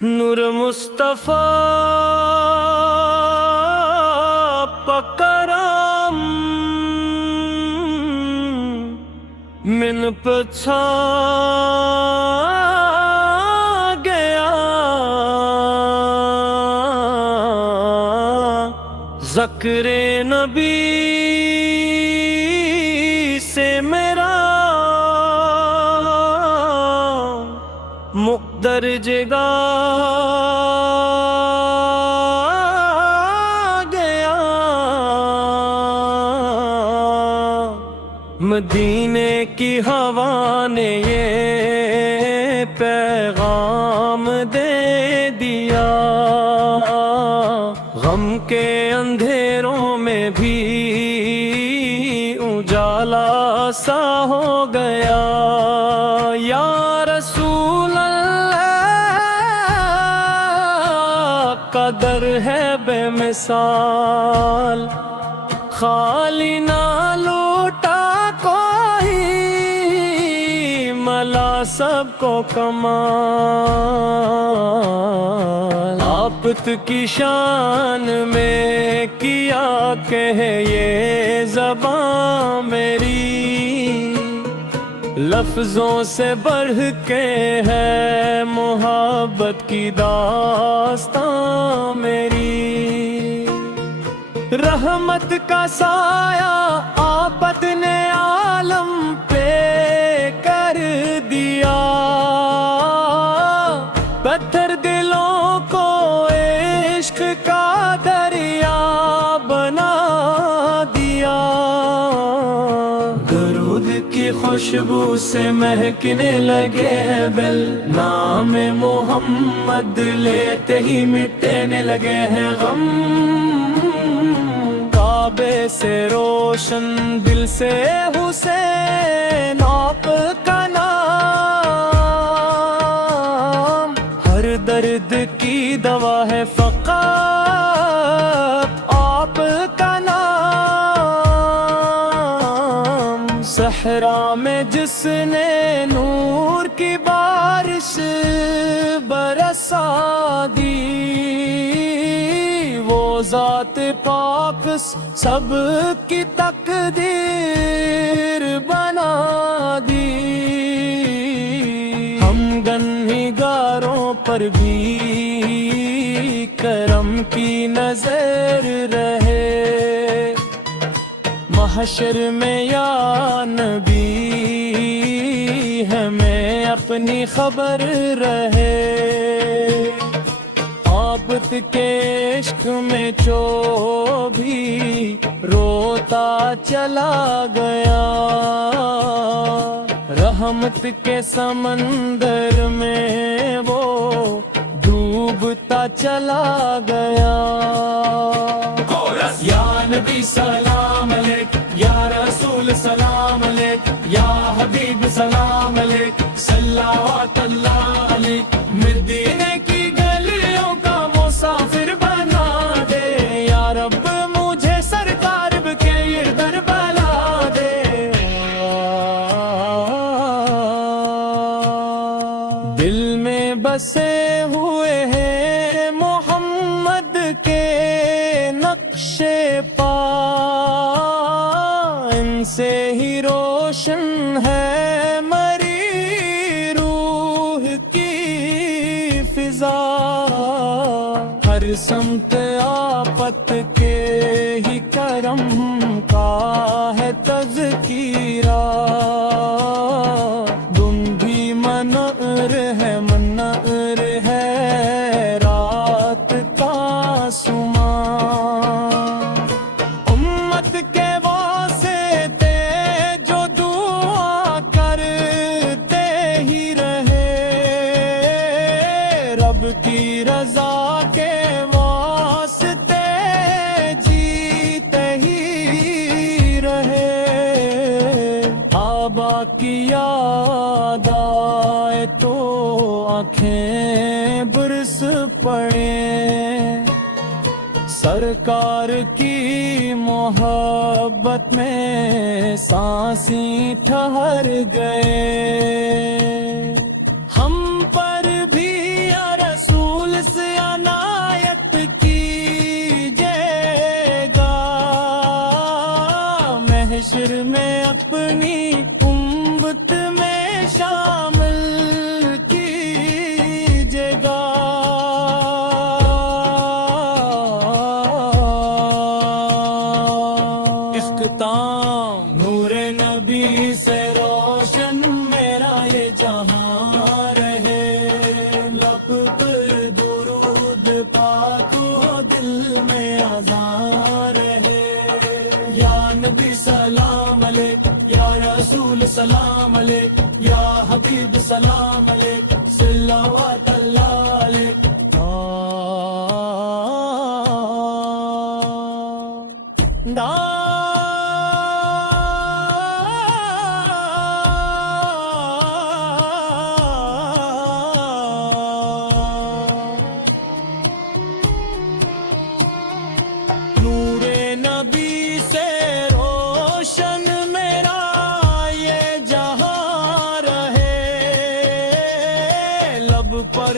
نور مصطفیٰ پکرم من پچھا گیا ذکر نبی سے میرا مقدر جگا گیا مدینے کی ہوا نے یہ پیغام دے دیا غم کے اندھیروں میں بھی اجالا سا ہو گیا یا رسول قدر ہے بے مثال خالی نہ لوٹا کوئی ملا سب کو کمال آپت کی شان میں کیا کہے یہ زبان میری لفظوں سے بڑھ کے ہے محبت کی داستان میری رحمت کا سایہ آپت نے عالم پہ کر دیا پتھر دلوں کو عشق کا دریا بنا دیا درود کی خوشبو سے مہکنے لگے ہیں بل نام محمد لیتے ہی مٹنے لگے ہیں غم کعبے سے روشن دل سے حسین آپ کا نام ہر درد کی دوا ہے فقط آپ کا نام صحرا میں جس نے نور کی بارش برسا دی وہ ذات پاک سب کی تقدیر بنا دی ہم گنہگاروں پر بھی کرم کی نظر رہے محشر میں یا نبی ہمیں اپنی خبر رہے آپت کے عشق میں جو بھی روتا چلا گیا رحمت کے سمندر میں وہ ڈوبتا چلا گیا یا نبی سلام علیک یا رسول سلام علیک یا حبیب سلام علیک صلوات اللہ علیک مدینے کی گلیوں کا مسافر بنا دے یا رب مجھے سرکار کے ادھر بلا دے دل میں بسے ہوئے ہیں محمد کے نقش پا ان سے ہی روشن ہے مری روح کی فضا ہر سمت آفت کے ہی کرم کا ہے تذکیرہ دن بھی منر ہے رات کا سما امت کے واسطے جو دعا کرتے ہی رہے رب کی رضا کے واسطے جیتے ہی رہے آبا کی یاد آئے تو آنکھیں برس پڑے سرکار کی محبت میں سانسیں ٹھہر گئے ہم پر بھی یا رسول علیک یا حبیب سلام علیک صلوات اللہ علیک نور نبی سے روشن میرا یہ جہاں رہے لب پر